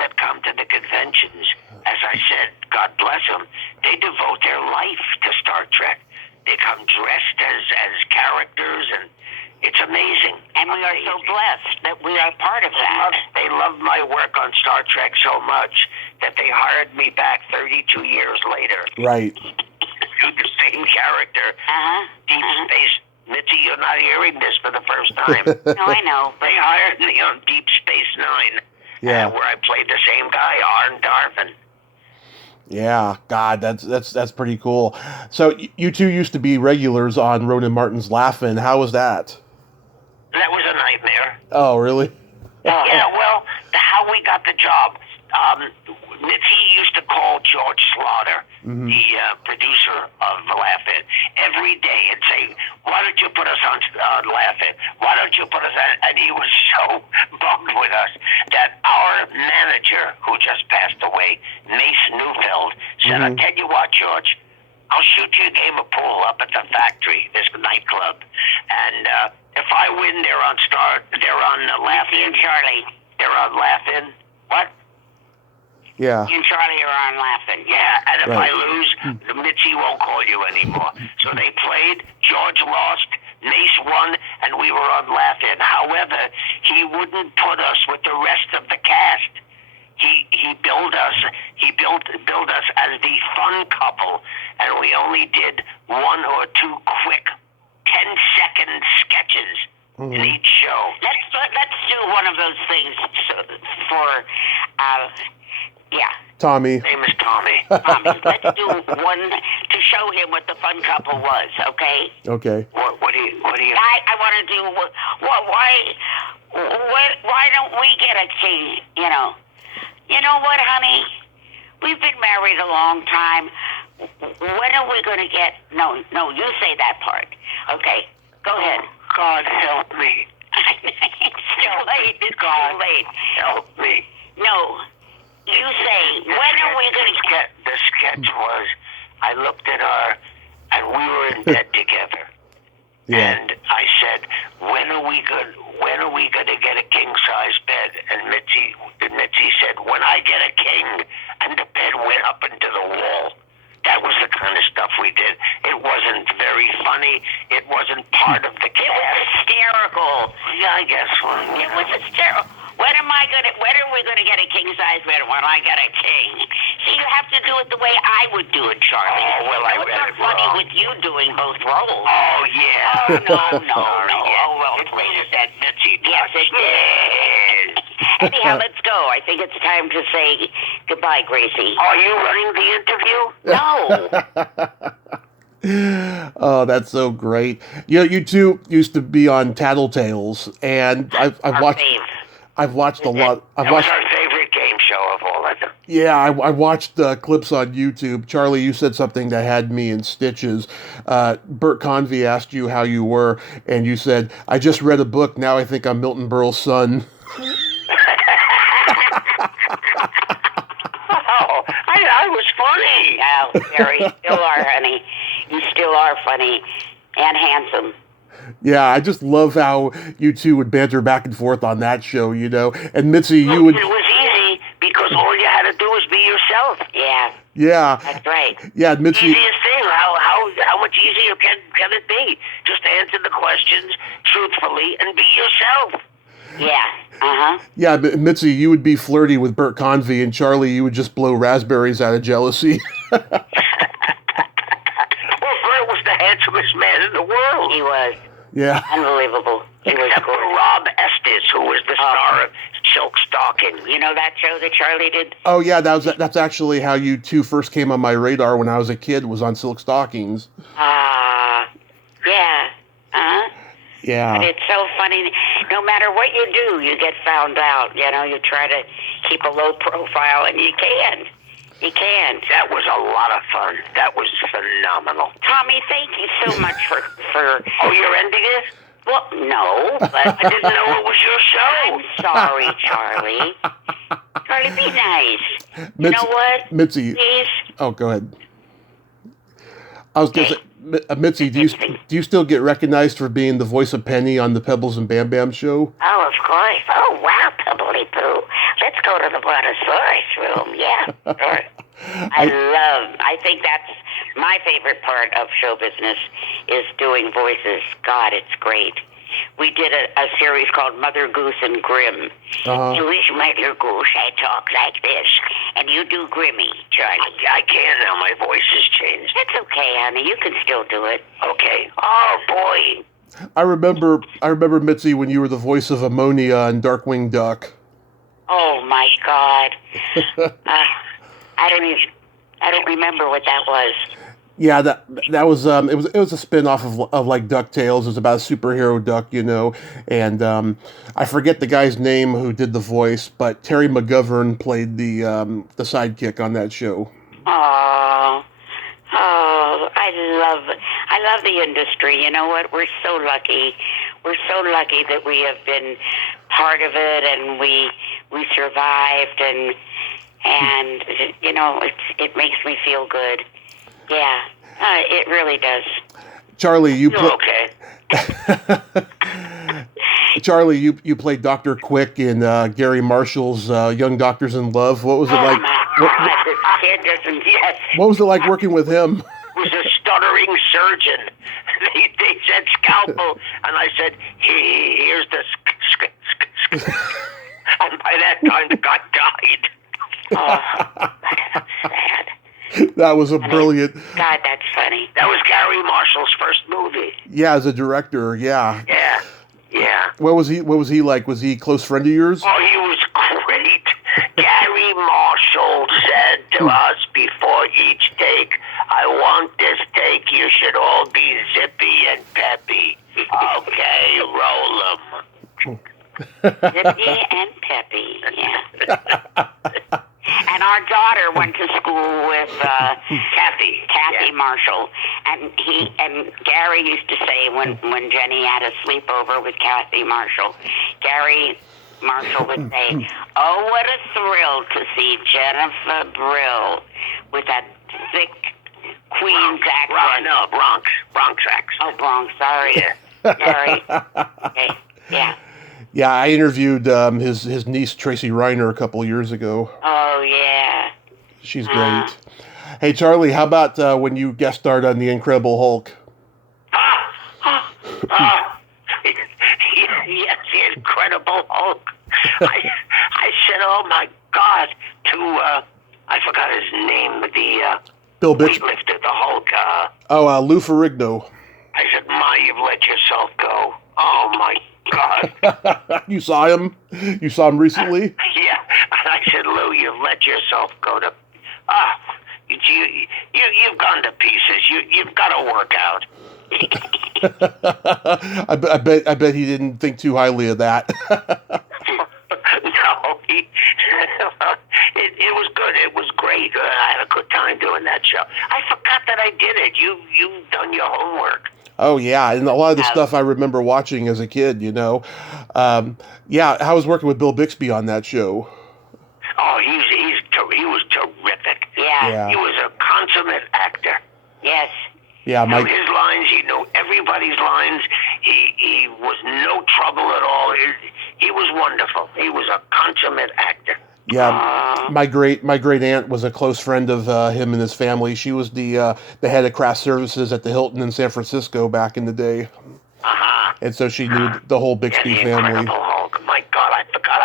that come to the conventions. As I said, God bless them. They devote their life to Star Trek. They come dressed as characters, and it's amazing. And we are so blessed that we are part of that. They love my work on Star Trek so much that they hired me back 32 years later. Right. Do the same character. Deep Space. Mitzi, you're not hearing this for the first time. No, I know. They hired me on Deep Space Nine. Yeah. Where I played the same guy, Arne Darvin. Yeah, God, that's pretty cool. So you two used to be regulars on Ronan Martin's Laugh-In. How was that? That was a nightmare. Oh, really? Yeah, well, how we got the job, Mitzi used to call George Slaughter, the producer of Laugh-In, every day and say, why don't you put us on Laugh-In? Why don't you put us on? And he was so bummed with us that our manager, who just passed away, Mace Neufeld, said, I'll tell you what, George, I'll shoot you a game of pool up at the factory, this nightclub. And if I win, they're on Laugh-In. Charlie. They're on Laugh-In. What? Yeah. You and Charlie are on Laugh-In. Yeah, and if Right. I lose, Mitzi won't call you anymore. So they played, George lost, Mace won, and we were on Laugh-In. However, he wouldn't put us with the rest of the cast. He billed us as the fun couple, and we only did one or two quick 10-second sketches in each show. Let's do one of those things for Tommy. His name is Tommy. Tommy. Let's do one to show him what the fun couple was, okay? Okay. What do you? I want to do why don't we get a king? You know what, honey? We've been married a long time. When are we going to get? No, you say that part. Okay, go ahead. God help me. It's too late. It's God too late. help me. No, you say. When are we going to get? The sketch was, I looked at her, and we were in bed together. Yeah. And I said, when are we going to get a king size bed? And Mitzi said, when I get a king. And the bed went up into the wall. That was the kind of stuff we did. It wasn't very funny. It wasn't part of the cast. It was hysterical. Yeah, I guess. It was hysterical. When are we gonna get a king size bed? When I get a king. See, you have to do it the way I would do it, Charlie. Oh, well, I It was read not it funny wrong. with you doing both roles. Oh, yeah. Oh, no. Yeah. Oh, well, It rated that Mitzi. yes, it did. Anyhow, let's go. I think it's time to say goodbye, Gracie. Are you running the interview? No. Oh, that's so great. You two used to be on Tattletales, and I've watched a lot. That was our favorite game show of all of them. Yeah, I watched clips on YouTube. Charlie, you said something that had me in stitches. Bert Convey asked you how you were, and you said, I just read a book, now I think I'm Milton Berle's son. Oh, I was funny. Oh, Barry, still are, honey. You still are funny and handsome. Yeah, I just love how you two would banter back and forth on that show, And Mitzi, you would... It was easy because all you had to do was be yourself. Yeah, Yeah. that's right. Yeah, Mitzi... Easiest thing. How much easier can it be? Just answer the questions truthfully and be yourself. Yeah. Yeah, Mitzi, you would be flirty with Bert Convy, and Charlie, you would just blow raspberries out of jealousy. Well, Bert was the handsomest man in the world. He was. Yeah. Unbelievable. He was Except for gorgeous. Rob Estes, who was the star of Silk Stalkings. You know that show that Charlie did? Oh, yeah, that's actually how you two first came on my radar when I was a kid, was on Silk Stalkings. Yeah. But Yeah. it's so funny. No matter what you do, you get found out. You know, you try to keep a low profile, and you can't. You can't. That was a lot of fun. That was phenomenal. Tommy, thank you so much for Oh, you're ending it? well, no, but I didn't know it was your show. I'm sorry, Charlie. Charlie, be nice. You know what? Mitzi. Please. Oh, go ahead. I was going to say, Mitzi, do you still get recognized for being the voice of Penny on the Pebbles and Bam Bam show? Oh, of course. Oh, wow, Pebbly Poo. Let's go to the Brontosaurus room. Yeah, sure. I think that's my favorite part of show business is doing voices. God, it's great. We did a series called Mother Goose and Grimm. You wish Mother Goose had talked like this, and you do Grimmy, Charlie. I can't now. My voice has changed. That's okay, honey. You can still do it. Okay. Oh, boy. I remember Mitzi when you were the voice of Ammonia on Darkwing Duck. Oh my God. I don't remember what that was. Yeah, that was it was a spin-off of like DuckTales. It was about a superhero duck, you know, and I forget the guy's name who did the voice, but Terry McGovern played the sidekick on that show. Oh, I love the industry. You know what? We're so lucky. We're so lucky that we have been part of it, and we survived, and you know, it makes me feel good. Yeah, it really does. Charlie, you Okay. Charlie, you played Dr. Quick in Gary Marshall's Young Doctors in Love. What was it like? My God, this kid doesn't. Yes. What was it like working with him? Was a stuttering surgeon. They said scalpel, and I said, here's the and by that time the guy died. Oh, that's sad. That was a brilliant. God, that's funny. That was Gary Marshall's first movie. Yeah, as a director, yeah. Yeah. What was he like? Was he a close friend of yours? Oh, he was great. Gary Marshall said to us before each take, I want this take, you should all be zippy and peppy. Okay, roll 'em. Zippy and peppy, yeah. And our daughter went to school with Kathy Yeah. Marshall, and Gary used to say when Jenny had a sleepover with Kathy Marshall, Gary Marshall would say, "Oh, what a thrill to see Jennifer Brill with that thick Queen's accent." No, Bronx accent. Oh, Bronx. Sorry, Gary. Okay. Yeah. Yeah, I interviewed his niece Tracy Reiner a couple of years ago. Oh yeah. She's great. Hey Charlie, how about when you guest starred on The Incredible Hulk? Yes, the Incredible Hulk. I said, oh my God, to I forgot his name, the Bill Bixby. weightlifter, the Hulk. Lou Ferrigno. I said, Ma, you've let yourself go. Oh my God. You saw him? You saw him recently? Yeah, and I said, Lou, you've let yourself go to. You've gone to pieces. You've got to work out. I bet he didn't think too highly of that. No, it was good. It was great. I had a good time doing that show. I forgot that I did it. You've done your homework. Oh yeah, and a lot of the stuff I remember watching as a kid, you know. Yeah, I was working with Bill Bixby on that show. Oh, he was terrific. Yeah. He was a consummate actor. Yes. Yeah, He knew his lines. He knew everybody's lines. He was no trouble at all. He was wonderful. He was a consummate actor. Yeah, my great aunt was a close friend of him and his family. She was the head of craft services at the Hilton in San Francisco back in the day, and so she knew the whole Bixby The family. Incredible Hulk. My God, I forgot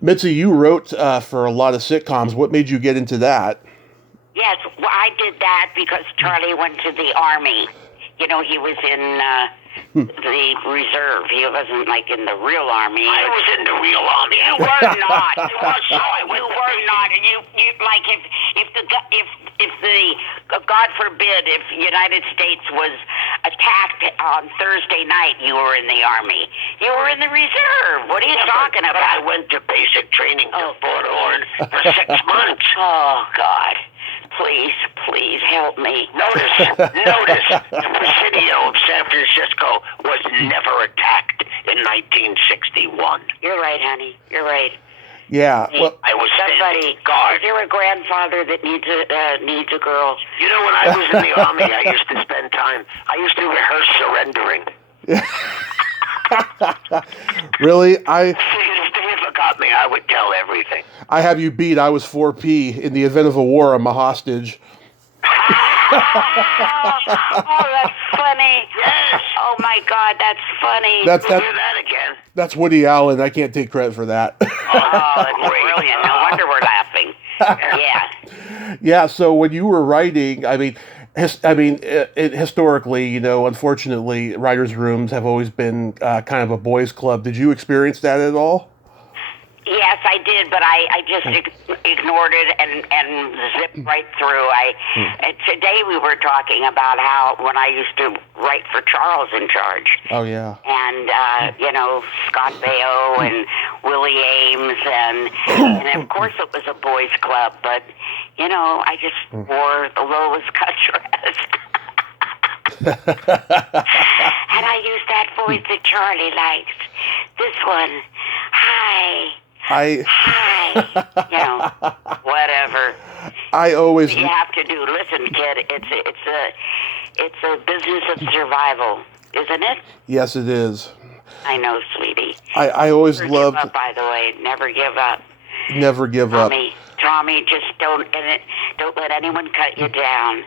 Mitzi, you wrote for a lot of sitcoms. What made you get into that? Yes, well, I did that because Charlie went to the Army. You know, he was in the reserve. He wasn't like in the real Army. I was in the real Army. You were not. You were not. You like if the God forbid if the United States was attacked on Thursday night, you were in the Army. You were in the reserve. What are you talking about? But I went to basic training to Fort Ord for 6 months. Oh God. Please help me. Notice, the Presidio of San Francisco was never attacked in 1961. You're right, honey. You're right. Yeah. Well, I was somebody. guard. Is there a grandfather that needs a girl? You know, when I was in the Army, I used to spend time. I used to rehearse surrendering. really, If they ever got me, I would tell everything. I have you beat. I was 4P. In the event of a war, I'm a hostage. Oh, that's funny. Yes. Oh my God, that's funny. That's We'll do that again. That's Woody Allen. I can't take credit for that. Oh, brilliant. No wonder we're laughing. Yeah. Yeah. So when you were writing, historically, you know, unfortunately, writers' rooms have always been kind of a boys' club. Did you experience that at all? Yes, I did, but I just ignored it and zipped right through. Today we were talking about how when I used to write for Charles in Charge. Oh, yeah. And, you know, Scott Baio and Willie Ames, and of course it was a boys' club, but, you know, I just wore the lowest cut dress. And I used that voice that Charlie likes. This one, hi. Hi. You know, whatever. I always. You have to do. Listen, kid. It's a business of survival, isn't it? Yes, it is. I know, sweetie. I always Never loved. give up, by the way. Never give up. Never give up. Tommy, just don't let anyone cut you down.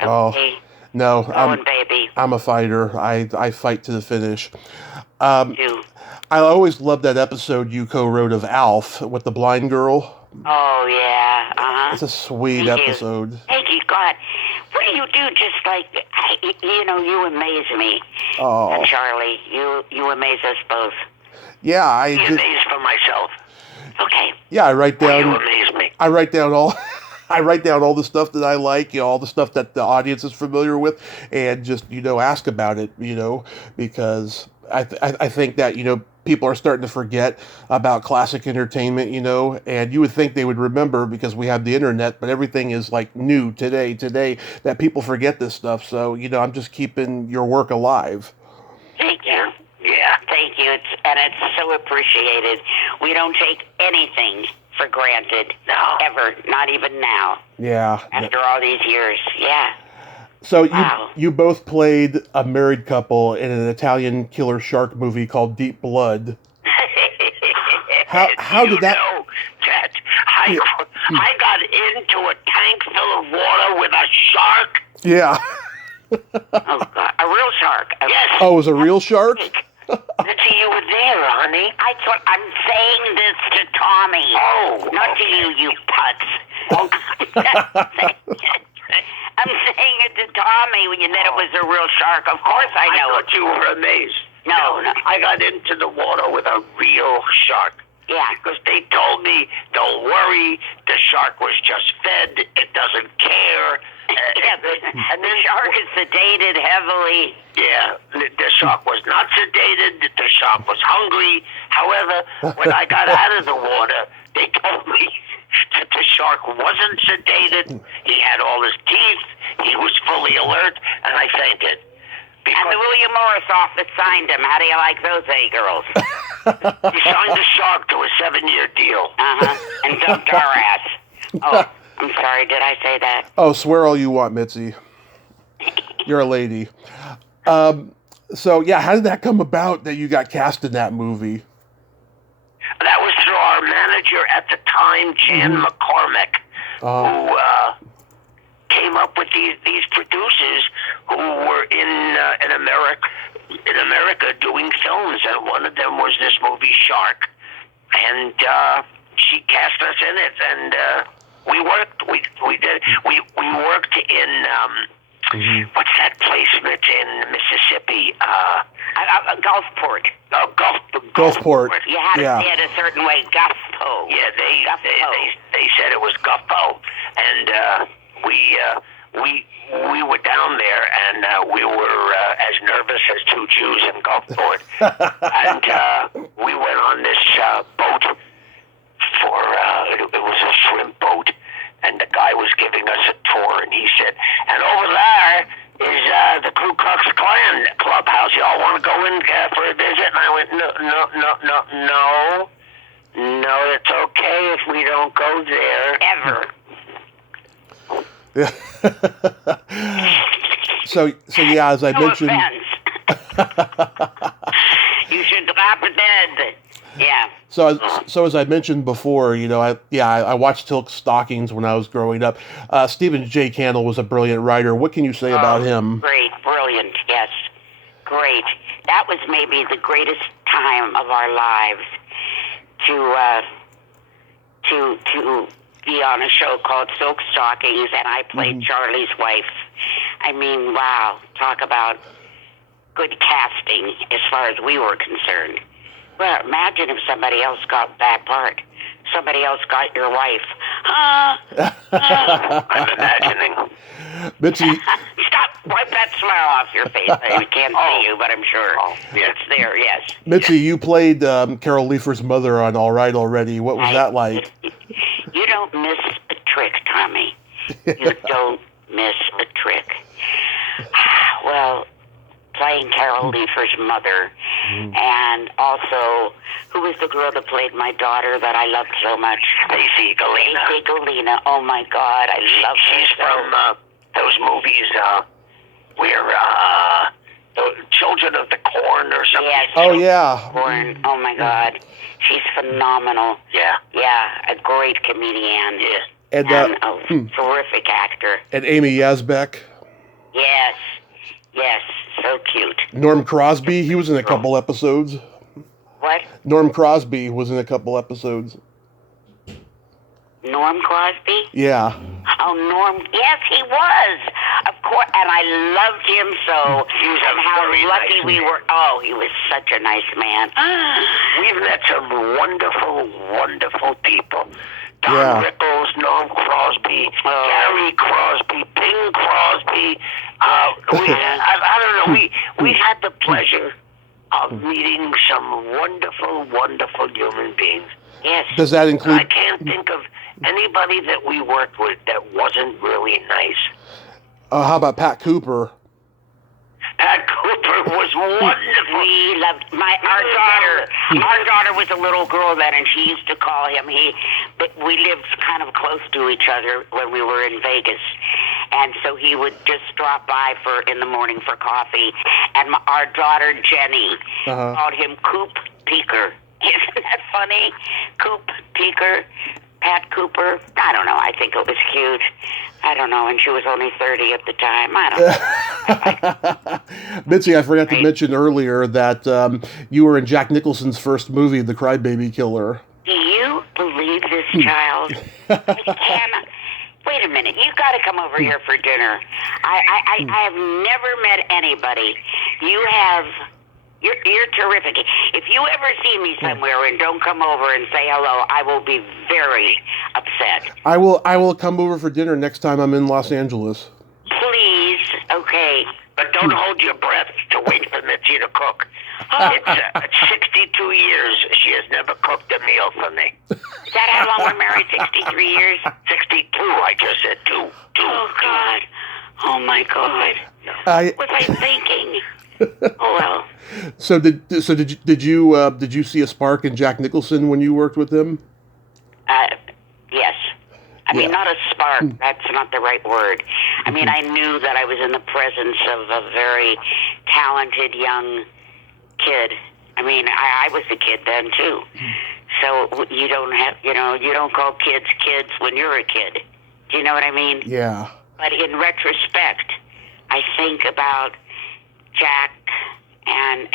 Okay? Oh, no, baby. I'm a fighter. I fight to the finish. Do. I always loved that episode you co-wrote of Alf with the blind girl. Oh yeah, It's a sweet episode. Thank you, God. What do you do? Just like you know, you amaze me. Oh, And Charlie, you amaze us both. yeah, I'm amazed for myself. Okay. Yeah, I write down. You amaze me. I write down all. I write down all the stuff that I like, you know, all the stuff that the audience is familiar with, and just, you know, ask about it, you know, because I think that, you know, people are starting to forget about classic entertainment, you know, and you would think they would remember because we have the internet, but everything is like new today, that people forget this stuff. So, you know, I'm just keeping your work alive. Thank you. Yeah. Thank you. It's so appreciated. We don't take anything for granted. No. Ever. Not even now. Yeah. After all these years. Yeah. So Wow. you both played a married couple in an Italian killer shark movie called Deep Blood. How did that? You know that I got into a tank full of water with a shark. Yeah. Oh, God. A real shark. Yes. Oh, it was a real shark? Mitzi, you were there, honey. I'm saying this to Tommy. Oh, Not to you putz. I'm saying it to Tommy when you said it was a real shark. Of course I know thought you were amazed. No. I got into the water with a real shark. Yeah. Because they told me, don't worry, the shark was just fed, it doesn't care. And the shark is sedated heavily. Yeah, the shark was not sedated, the shark was hungry. However, when I got out of the water, they told me that the shark wasn't sedated, he had all his teeth, he was fully alert, and I fainted. And the William Morris office signed him. How do you like those, girls? He signed the shark to a 7-year deal. Uh-huh. And dumped our ass. Oh, I'm sorry. Did I say that? Oh, swear all you want, Mitzi. You're a lady. So, yeah, how did that come about that you got cast in that movie? That was through our manager at the time, Jan McCormick, who came up with these producers who were in America doing films, and one of them was this movie Shark. and she cast us in it, and we worked. We did. We worked in what's that place that's in Mississippi? Gulfport. Gulfport. You had to Yeah. say it a certain way. Gulfport. Yeah, they said it was Gulfport, and we were down there, and we were as nervous as two Jews in Gulfport, and we went on this boat for it was a shrimp boat, and the guy was giving us a tour, and he said, and over there is the Ku Klux Klan clubhouse. Y'all want to go in for a visit? And I went, no, it's okay if we don't go there. Ever. So yeah, as I No mentioned, offense. You should drop dead. Yeah. so as I mentioned before, I watched Stalkings when I was growing up. Stephen J. Cannell was a brilliant writer. What can you say about him? Great, brilliant, yes. Great. That was maybe the greatest time of our lives to be on a show called Silk Stockings, and I played Charlie's wife. I mean, wow, talk about good casting as far as we were concerned. Well, imagine if somebody else got that part. Somebody else got your wife. I'm imagining. Mitzi, Stop! Wipe that smile off your face. I can't see you, but I'm sure it's there, yes. Mitzi, you played Carol Leifer's mother on All Right Already. What was that like? You don't miss a trick, Tommy. You don't miss a trick. Well, playing Carol Leifer's mother, and also, who was the girl that played my daughter that I loved so much? Stacey Galena. Stacey Galena. Oh my God, I love her. She's from those movies where the Children of the Corn or something. Yes. Oh yeah. Corn. Oh my God, she's phenomenal. Yeah. Yeah, a great comedian. Yeah. And And a terrific actor. and Amy Yazbek, Yes, yes, so cute. Norm Crosby. He was in a couple episodes. What? Norm Crosby was in a couple episodes. Norm Crosby? Yeah. Oh, Norm. Yes, he was. Of course, and I loved him so. He was and how very lucky nice. we were. Oh, he was such a nice man. We've met some wonderful, wonderful people. Don Yeah. Rickles, Norm Crosby, Gary Crosby, Bing Crosby. I don't know. We had the pleasure of meeting some wonderful, wonderful human beings. Yes. Does that I include? can't think of anybody that we worked with that wasn't really nice. How about Pat Cooper? Pat Cooper was wonderful. We loved our daughter. Our daughter was a little girl then, and she used to call him. But we lived kind of close to each other when we were in Vegas, and so he would just drop by in the morning for coffee. And our daughter Jenny called him Coop Peeker. Isn't that funny? Coop Peeker, Pat Cooper. I don't know. I think it was cute. I don't know. And she was only 30 at the time. I don't know. Mitzi, I forgot to mention earlier that you were in Jack Nicholson's first movie, The Crybaby Killer. Do you believe this child? Hannah, wait a minute. You got to come over here for dinner. I have never met anybody. You're terrific. If you ever see me somewhere and don't come over and say hello, I will be very upset. I will come over for dinner next time I'm in Los Angeles. Please, okay. But don't hold your breath to wait for Mitzi to cook. It's 62 years. She has never cooked a meal for me. Is that how long we're married? 63 years? 62, I just said two. Oh, God. Oh, my God. I What was I thinking? Oh, well. so did you see a spark in Jack Nicholson when you worked with him? Yes. I mean, Yeah. not a spark. That's not the right word. I mean, I knew that I was in the presence of a very talented young kid. I mean, I was a kid then, too. So you don't call kids kids when you're a kid. Do you know what I mean? Yeah. But in retrospect, I think about Jack and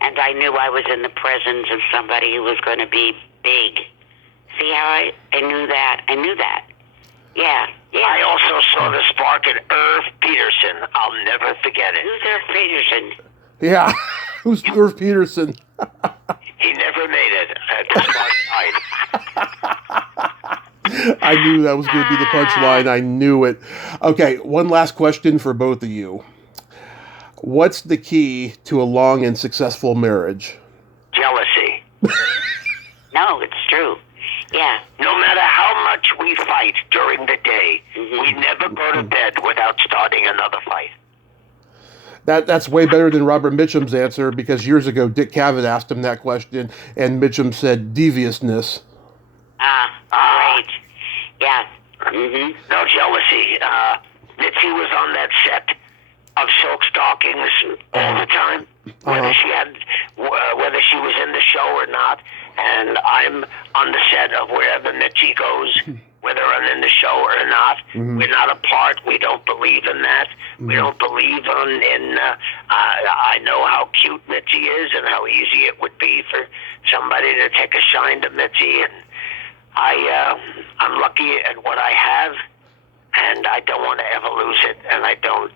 and I knew I was in the presence of somebody who was going to be big. See how I knew that? I knew that. Yeah. I also saw the spark in Irv Peterson. I'll never forget it. Who's Irv Peterson? Yeah. Who's Irv Peterson? He never made it. The spark died. I knew that was going to be the punchline. I knew it. Okay, one last question for both of you. What's the key to a long and successful marriage? Jealousy. No, it's true. Yeah. No matter how much we fight during the day, we never go to bed without starting another fight. That's way better than Robert Mitchum's answer, because years ago Dick Cavett asked him that question, and Mitchum said deviousness. Great. Yeah. No jealousy. Mitzi was on that set of Silk Stalkings all the time, whether she was in the show or not. And I'm on the set of wherever Mitzi goes, whether I'm in the show or not. We're not apart. We don't believe in that. We don't believe in. I know how cute Mitzi is and how easy it would be for somebody to take a shine to Mitzi, and I'm lucky at what I have, and I don't want to ever lose it, and I don't,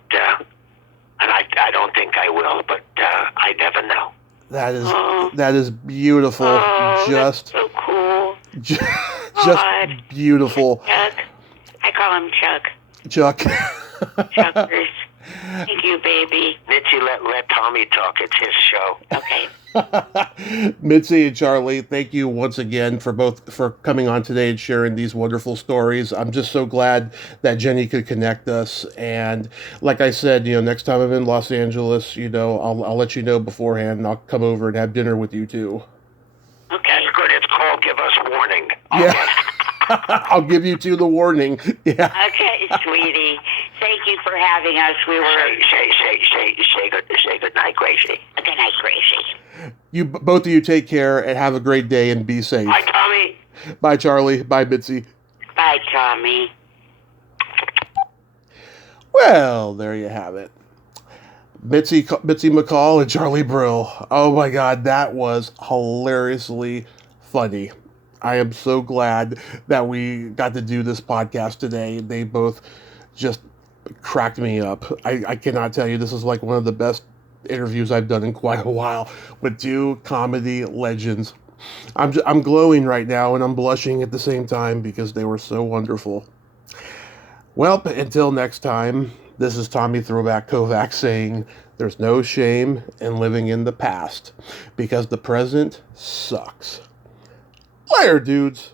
I don't think I will, but I never know. That is beautiful. That's so cool. Just beautiful. Chuck. I call him Chuck. Chuck. Chuckers. Thank you, baby. Mitzi, let Tommy talk. It's his show. Okay. Mitzi and Charlie, thank you once again for coming on today and sharing these wonderful stories. I'm just so glad that Jenny could connect us. And like I said, next time I'm in Los Angeles, I'll let you know beforehand, and I'll come over and have dinner with you too. Okay. That's good. It's called Give Us Warning. Yeah. I'll give you two the warning. Yeah. Okay, sweetie. Thank you for having us. We were Say good night, Gracie. Good night, Gracie. You both of you take care and have a great day and be safe. Bye, Tommy. Bye, Charlie. Bye, Mitzi. Bye, Tommy. Well, there you have it. Mitzi McCall and Charlie Brill. Oh my God, that was hilariously funny. I am so glad that we got to do this podcast today. They both just cracked me up. I cannot tell you, this is like one of the best interviews I've done in quite a while with two comedy legends. I'm glowing right now, and I'm blushing at the same time because they were so wonderful. Well, until next time, this is Tommy Throwback Kovac saying there's no shame in living in the past because the present sucks. Later, dudes.